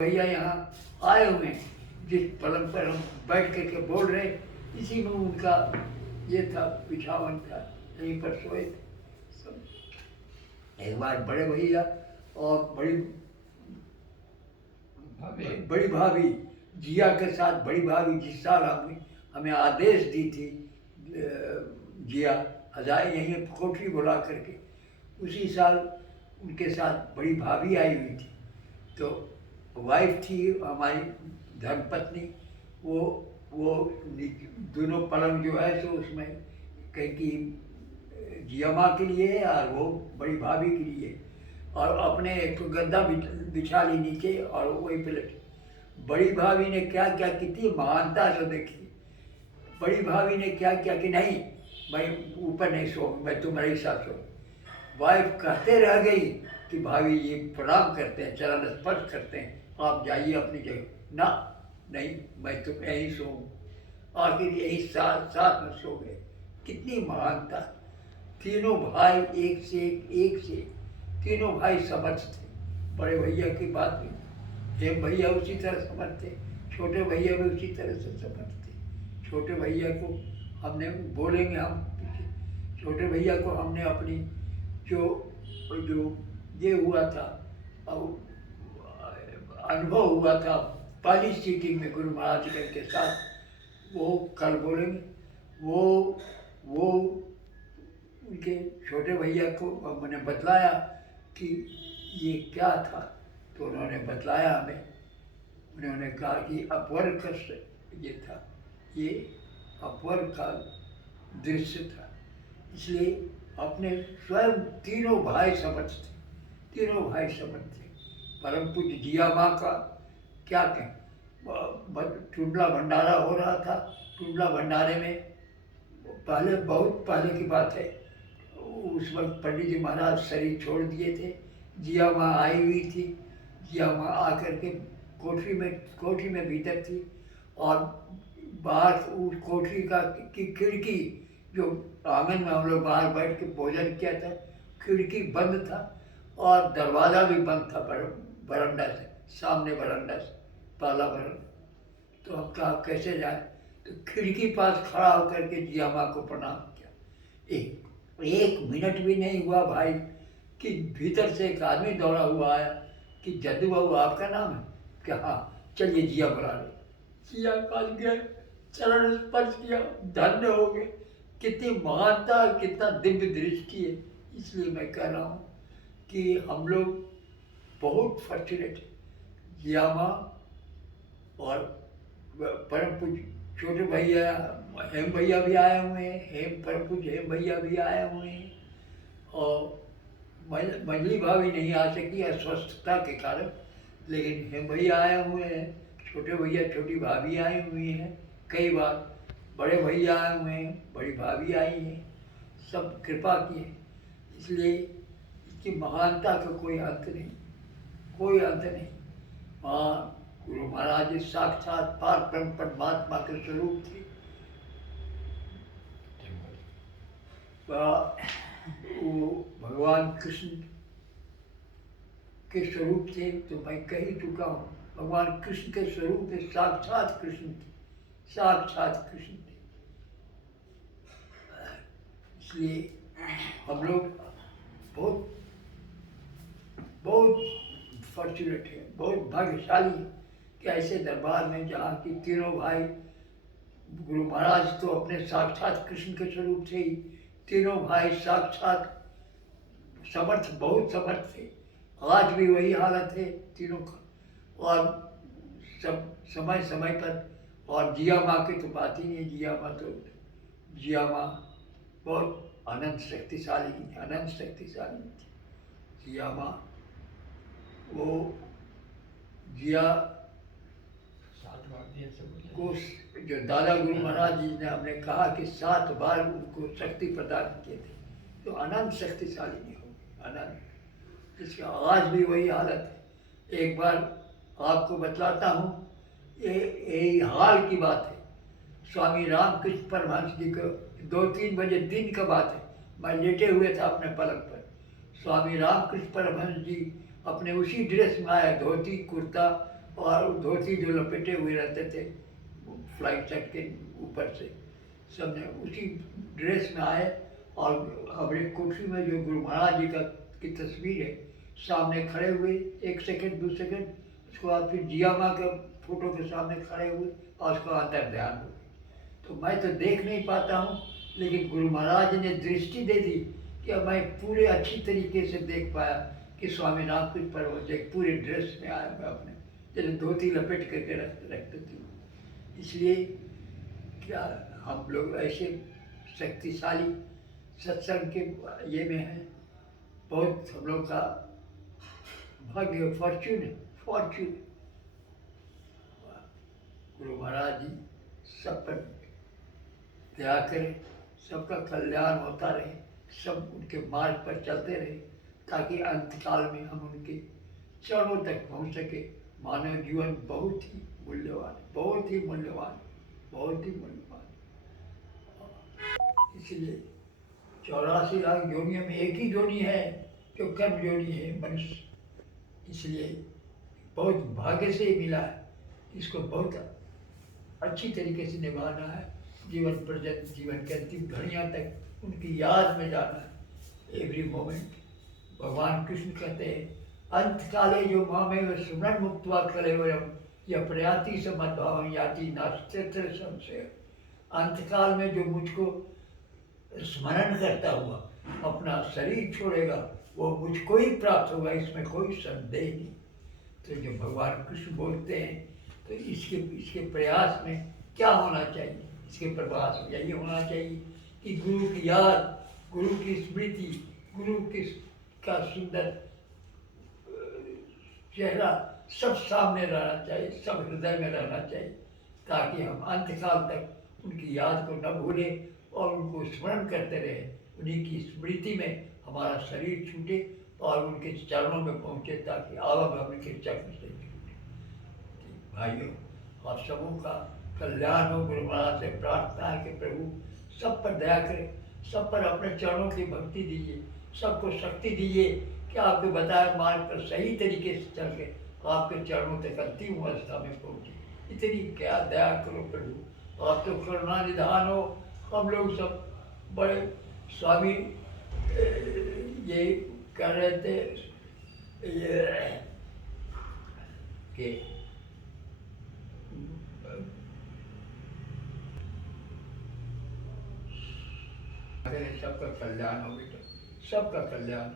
भैया यहाँ आए हुए हैं, जिस पलंग पर हम बैठ करके बोल रहे, इसी में उनका ये था, बिछावन था, यहीं पर सोए थे सब। एक बार बड़े भैया और बड़ी भाभी जिया के साथ, बड़ी भाभी जिस साल हमें आदेश दी थी, जिया हजाए यहीं कोठरी बुला करके, उसी साल उनके साथ बड़ी भाभी आई हुई थी। तो वाइफ थी हमारी धर्मपत्नी, वो दोनों पलंग जो है तो उसमें कहीं की जिया माँ के लिए और वो बड़ी भाभी के लिए, और अपने एक तो गद्दा बिछा ली नीचे और वही पे लेटे। बड़ी भाभी ने क्या क्या, कितनी महानता से देखी। बड़ी भाभी ने क्या क्या कि नहीं मैं ऊपर नहीं सो, मैं तुम्हारे साथ सो। वाइफ कहते रह गई कि भाभी ये प्रणाम करते हैं, चरण स्पर्श करते हैं, आप जाइए अपनी जगह। ना, नहीं, मैं तो यहीं सोऊं। आखिर यही साथ साथ में सो गए। कितनी महानता। तीनों भाई एक से एक से तीनों भाई समर्थ थे। बड़े भैया की बात नहीं, हेम भैया उसी तरह समर्थ थे, छोटे भैया भी उसी तरह से समर्थ थे। छोटे भैया को हमने, बोलेंगे हम, छोटे भैया को हमने अपनी जो जो ये हुआ था, अनुभव हुआ था पहली सीटिंग में गुरु महाराज के साथ, वो कल बोलेंगे। वो उनके छोटे भैया को मैंने बतलाया कि ये क्या था, तो उन्होंने बतलाया हमें। उन्होंने कहा कि अपवर्ग का ये था, ये अपवर्ग का दृश्य था। इसलिए अपने स्वयं तीनों भाई समर्थ थे, तीनों भाई समर्थ थे। परम पूज्य जिया माँ का क्या कहें, टुंडला भंडारा हो रहा था। टुंडला भंडारे में पहले, बहुत पहले की बात है, उस वक्त पंडित जी महाराज शरीर छोड़ दिए थे। जिया माँ आई हुई थी। जिया माँ आकर के कोठरी में भीतर थी, और बाहर उस कोठरी की खिड़की, जो आंगन में हम लोग बाहर बैठ के भोजन किया था, खिड़की बंद था और दरवाज़ा भी बंद था बरंडा से, सामने बरंडा से, पहला बरंडा। तो हम कहा कैसे जाए, तो खिड़की पास खड़ा होकर के जिया माँ को प्रणाम किया। एक मिनट भी नहीं हुआ भाई कि भीतर से एक आदमी दौड़ा हुआ आया कि जद्दू बाबू आपका नाम है क्या? हाँ, चलिए जिया बुला लो। जिया पास गए, चरण स्पर्श किया, धन्य हो गए। कितनी महानता, कितना दिव्य दृष्टि है। इसलिए मैं कह रहा हूँ कि हम लोग बहुत फॉर्चुनेट है। जिया माँ और परम पूज्य छोटे भैया हेम भैया भी आए हुए हैं, परम पूज्य हेम भैया भी आए हुए हैं, और मंजली भाभी नहीं आ सकी अस्वस्थता के कारण, लेकिन हेम भैया आए हुए हैं, छोटे भैया छोटी भाभी आई हुई हैं, कई बार बड़े भैया आए हुए हैं, बड़ी भाभी आई हैं, सब कृपा की है। इसलिए इसकी महानता का कोई अंत नहीं, कोई अंत नहीं। हाँ, गुरु महाराज साक्षात पार ब्रह्म परमात्मा के स्वरूप थे। वो भगवान कृष्ण के स्वरूप थे, तो मैं कह ही चुका हूँ। भगवान कृष्ण के स्वरूप में साक्षात कृष्ण थे, साक्षात कृष्ण थे। इसलिए हम लोग बहुत बहुत फॉर्चुनेट है, बहुत भाग्यशाली है कि ऐसे दरबार में, जहाँ की तीनों भाई, गुरु महाराज तो अपने साक्षात कृष्ण के स्वरूप थे ही, तीनों भाई साक्षात समर्थ, बहुत समर्थ थे। आज भी वही हालत है तीनों का, और सब समय समय पर। और जिया माँ की तो बात ही नहीं, जिया माँ बहुत अनंत शक्तिशाली, अनंत शक्तिशाली थी जिया माँ। वो जिया को जो दादा गुरु महाराज जी ने हमने कहा कि 7 बार उनको शक्ति प्रदान किए थे, तो अनंत शक्तिशाली नहीं होगी, अनंत। इसका आज भी वही हालत है। एक बार आपको बतलाता हूँ, ये हाल की बात है। स्वामी रामकृष्ण परमहंस जी को 2-3 बजे दिन का बात है, मैं लेटे हुए था अपने पलंग पर। स्वामी रामकृष्ण परमहंस जी अपने उसी ड्रेस में आया, धोती कुर्ता और धोती जो लपेटे हुए रहते थे फ्लाइट सेट के ऊपर से, सब ने उसी ड्रेस में आए। और हमारी कुर्सी में जो गुरु महाराज जी का की तस्वीर है सामने खड़े हुए, 1 सेकंड 2 सेकंड, उसके बाद फिर जिया माँ के फोटो के सामने खड़े हुए और उसको अंतर ध्यान हुए। तो मैं तो देख नहीं पाता हूँ, लेकिन गुरु महाराज ने दृष्टि दे दी कि अब मैं पूरे अच्छी तरीके से देख पाया कि स्वामीनाथ कुछ पर्वत एक पूरे ड्रेस में आया मैं अपने, जैसे धोती लपेट करके रखते थे। इसलिए क्या हम लोग ऐसे शक्तिशाली सत्संग के ये में हैं, बहुत हम लोग का भाग्य, फॉर्च्यून है, फॉर्च्यून। गुरु महाराज जी सब पर दया करें, सबका कल्याण होता रहे, सब उनके मार्ग पर चलते रहे, ताकि अंत काल में हम उनके चरणों तक पहुंच सके। मानव जीवन बहुत ही मूल्यवान, बहुत ही मूल्यवान, बहुत ही मूल्यवान। इसलिए 84 लाख योनियों में एक ही योनि है जो कर्म योनि है, मनुष्य। इसलिए बहुत भाग्य से मिला है, इसको बहुत अच्छी तरीके से निभाना है। जीवन पर्यंत, जीवन के अंतिम घड़ियाँ तक उनकी याद में जाना है, एवरी मोमेंट। भगवान कृष्ण कहते हैं, अंत काले जो मामेव स्मरण मुक्त्वा कलेवरम यह प्रयाति से मद्भावं याति नास्त्यत्र संशय। अंत काल में जो मुझको स्मरण करता हुआ अपना शरीर छोड़ेगा, वो मुझको ही प्राप्त होगा, इसमें कोई संदेह नहीं। तो जो भगवान कृष्ण बोलते हैं, तो इसके प्रयास में क्या होना चाहिए? इसके प्रयास में यही होना चाहिए कि गुरु की याद, गुरु की स्मृति, गुरु की का सुंदर चेहरा सब सामने रहना चाहिए, सब हृदय में रहना चाहिए, ताकि हम अंतकाल तक उनकी याद को न भूलें और उनको स्मरण करते रहें। उन्हीं की स्मृति में हमारा शरीर छूटे और उनके चरणों में पहुँचे, ताकि आवागमन के चक्र से छूटे। भाइयों, आप सबों का कल्याण हो। गुरु महाराज से प्रार्थना है कि प्रभु सब पर दया करें, सब पर अपने चरणों की भक्ति दीजिए, सबको शक्ति दीजिए कि आपके बताए मार्ग पर सही तरीके से चल के आपके चरणों तक अंतिम अवस्था में पहुँचे। इतनी क्या दया करो प्रभु, आप तो करुणा निधान हो। हम लोग सब बड़े स्वामी ये कह रहे थे ये कि सबका कल्याण हो बेटा, सबका कल्याण।